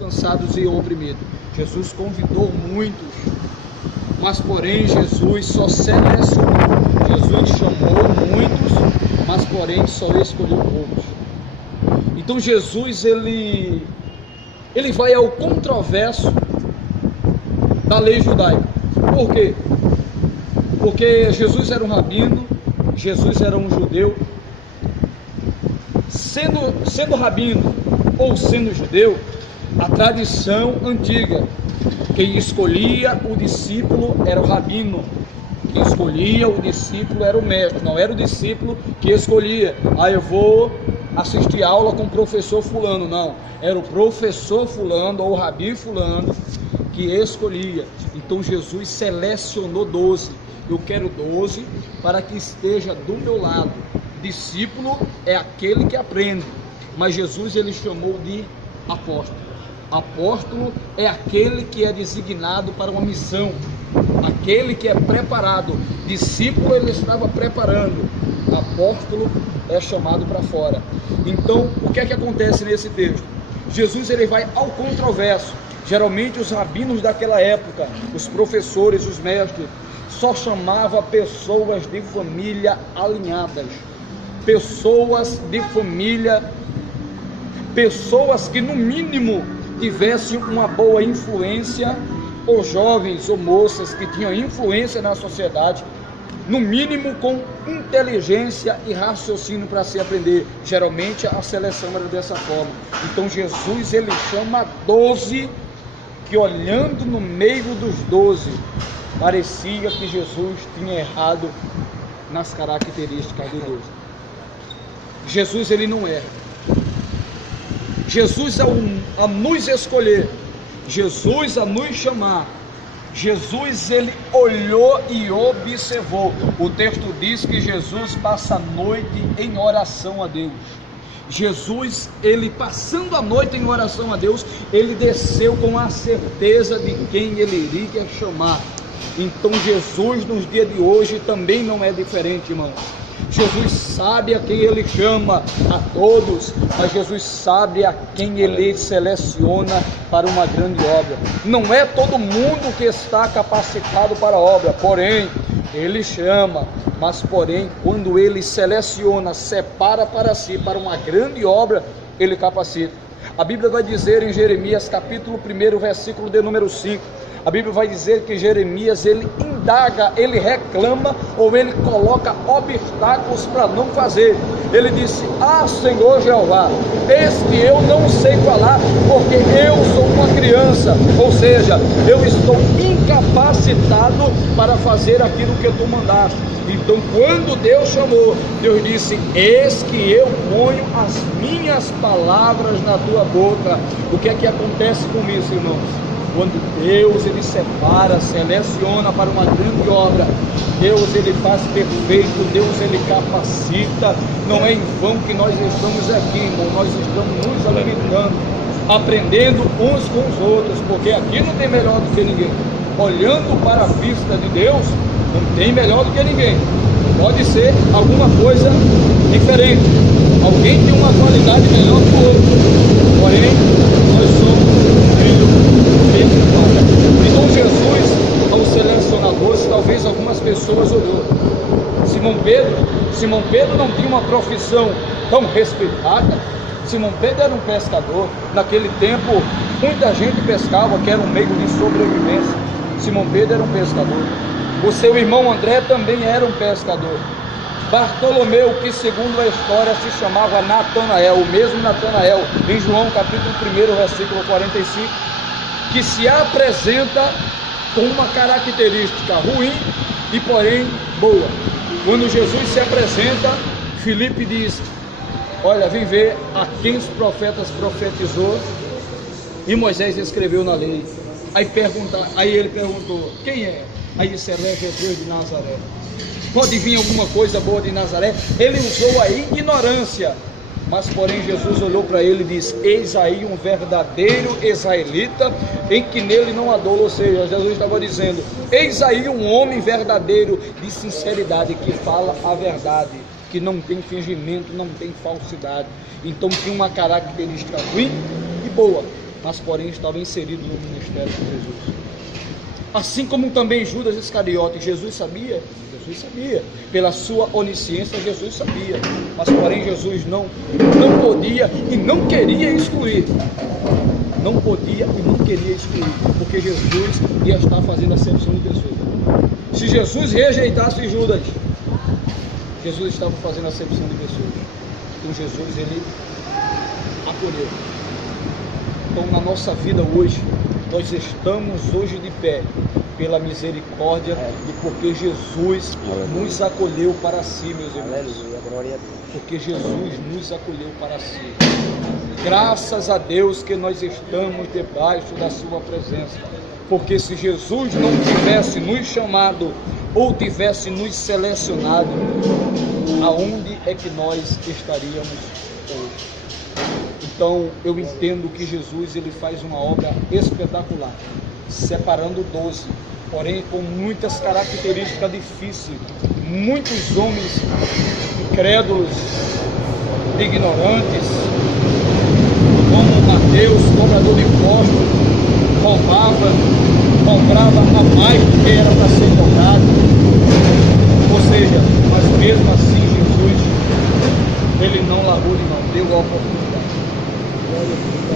cansados e oprimidos. Jesus convidou muitos, mas porém Jesus só selecionou. Jesus chamou muitos, mas porém só escolheu poucos. Então Jesus ele vai ao controverso da lei judaica. Por quê? Porque Jesus era um rabino, Jesus era um judeu. Sendo rabino ou sendo judeu, a tradição antiga, quem escolhia o discípulo era o rabino, quem escolhia o discípulo era o mestre, não era o discípulo que escolhia. Eu vou assistir aula com o professor fulano, não, era o professor fulano ou o rabi fulano que escolhia. Então Jesus selecionou 12, eu quero 12 para que esteja do meu lado. Discípulo é aquele que aprende, mas Jesus ele chamou de apóstolo. Apóstolo é aquele que é designado para uma missão, aquele que é preparado. Discípulo ele estava preparando, apóstolo é chamado para fora. Então o que é que acontece nesse texto? Jesus ele vai ao controverso. Geralmente os rabinos daquela época, os professores, os mestres, só chamavam pessoas de família alinhadas, pessoas de família, pessoas que no mínimo tivessem uma boa influência, ou jovens ou moças que tinham influência na sociedade, no mínimo com inteligência e raciocínio para se aprender. Geralmente a seleção era dessa forma. Então Jesus ele chama 12, que olhando no meio dos 12, parecia que Jesus tinha errado nas características do 12. Jesus ele não erra. Jesus a nos escolher, Jesus a nos chamar, Jesus ele olhou e observou. O texto diz que Jesus passa a noite em oração a Deus. Jesus, ele passando a noite em oração a Deus, ele desceu com a certeza de quem ele iria chamar. Então Jesus nos dias de hoje também não é diferente, irmãos. Jesus sabe a quem ele chama, a todos, mas Jesus sabe a quem ele seleciona para uma grande obra. Não é todo mundo que está capacitado para a obra, porém ele chama, mas porém quando ele seleciona, separa para si, para uma grande obra, ele capacita. A Bíblia vai dizer em Jeremias capítulo 1, versículo de número 5, a Bíblia vai dizer que Jeremias ele indaga, ele reclama ou ele coloca obstáculos para não fazer. Ele disse: Senhor Jeová, eis que eu não sei falar, porque eu sou uma criança, ou seja, eu estou incapacitado para fazer aquilo que tu mandaste. Então quando Deus chamou, Deus disse: eis que eu ponho as minhas palavras na tua boca. O que é que acontece com isso, irmãos? Quando Deus ele separa, seleciona para uma grande obra, Deus ele faz perfeito, Deus ele capacita. Não é em vão que nós estamos aqui, irmão. Nós estamos nos alimentando, aprendendo uns com os outros, porque aqui não tem melhor do que ninguém. Olhando para a vista de Deus, não tem melhor do que ninguém. Pode ser alguma coisa diferente, alguém tem uma qualidade melhor que o outro, porém nós somos filhos. Então Jesus, ao selecionador, talvez algumas pessoas olhou. Simão Pedro não tinha uma profissão tão respeitada. Simão Pedro era um pescador. Naquele tempo muita gente pescava, que era um meio de sobrevivência. Simão Pedro era um pescador. O seu irmão André também era um pescador. Bartolomeu, que segundo a história se chamava Natanael, o mesmo Natanael, em João capítulo 1, versículo 45, que se apresenta com uma característica ruim e porém boa. Quando Jesus se apresenta, Filipe diz: olha, vem ver a quem os profetas profetizou e Moisés escreveu na lei. Aí ele perguntou: quem é? Aí disse: é Jesus de Nazaré. Pode vir alguma coisa boa de Nazaré? Ele usou a ignorância, mas porém Jesus olhou para ele e disse: eis aí um verdadeiro israelita, em que nele não há dolo. Ou seja, Jesus estava dizendo: eis aí um homem verdadeiro, de sinceridade, que fala a verdade, que não tem fingimento, não tem falsidade. Então tinha uma característica ruim e boa. mas porém estava inserido no ministério de Jesus. Assim como também Judas Iscariote, Jesus sabia? Jesus sabia. Pela sua onisciência, Jesus sabia. Mas porém Jesus não podia e não queria excluir. Não podia e não queria excluir, porque Jesus ia estar fazendo acepção de pessoas. Se Jesus rejeitasse Judas, Jesus estava fazendo acepção de pessoas. Então Jesus, ele acolheu. Então na nossa vida hoje, nós estamos hoje de pé pela misericórdia e porque Jesus nos acolheu para si, meus irmãos. Porque Jesus nos acolheu para si. Graças a Deus que nós estamos debaixo da sua presença. Porque se Jesus não tivesse nos chamado ou tivesse nos selecionado, aonde é que nós estaríamos hoje? Então eu entendo que Jesus, ele faz uma obra espetacular, separando 12, porém com muitas características difíceis. Muitos homens incrédulos, ignorantes, como Mateus, cobrador de impostos, roubava a mais do que era para ser cobrado.